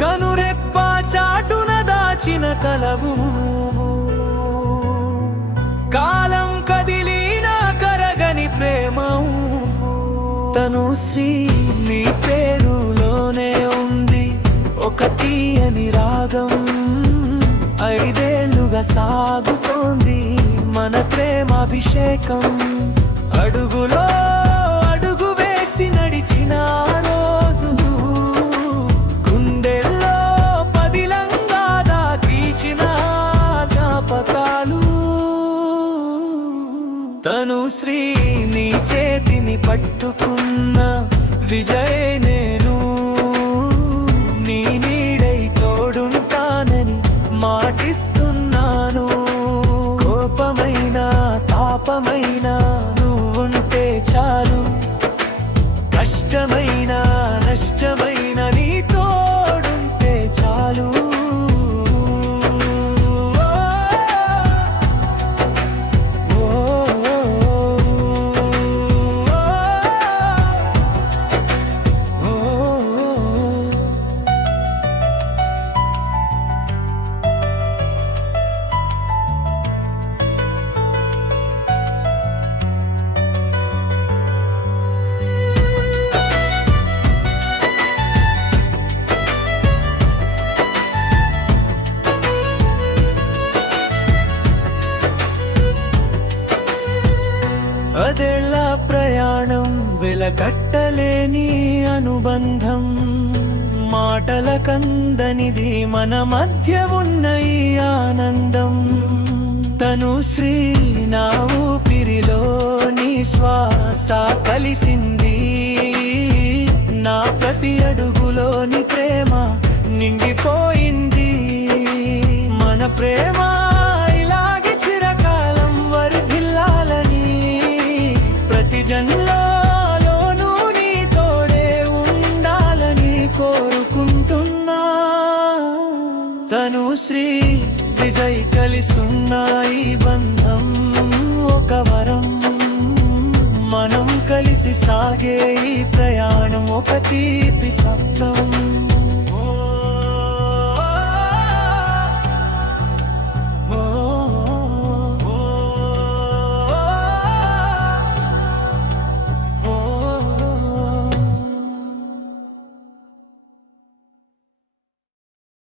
కనురెప్ప చాటున దాచిన కలవు కాలం కదిలిన కరగని ప్రేమ తనుశ్రీ నీ పేరులోనే ఉంది ఒక తీయని రాగం 5 ఏళ్లుగా సాగుతోంది మన ప్రేమాభిషేకం అడుగులో అడుగు వేసి నడిచిన రోజులు గుండెల్లో పదిలంగా దాచిన జ్ఞాపకాలు తనుశ్రీ నీ చేతిని పట్టుకున్న విజయ్ నేను నీ నీడై తోడుంటానని మాటిస్తున్నాను కోపమైన తాపమైన నువ్వుంటే చాలు కష్టమైన నష్టమైన నీ తోడుంటే చాలు అదేళ్ళ ప్రయాణం వెలకట్టలేని అనుబంధం మాటల కందనిది మన మధ్య ఉన్న ఈ ఆనందం తనుశ్రీ నా ఊపిరిలో నీ శ్వాస కలిసింది నా ప్రతి అడుగులోని ప్రేమ నిండిపోయింది మన ప్రేమ జన్మలోనూ నీ తోడే ఉండాలని కోరుకుంటున్నా తనుశ్రీ విజయ్ కలిసున్న ఈ బంధం ఒక వరం మనం కలిసి సాగే ఈ ప్రయాణం ఒక తీపి శబ్దం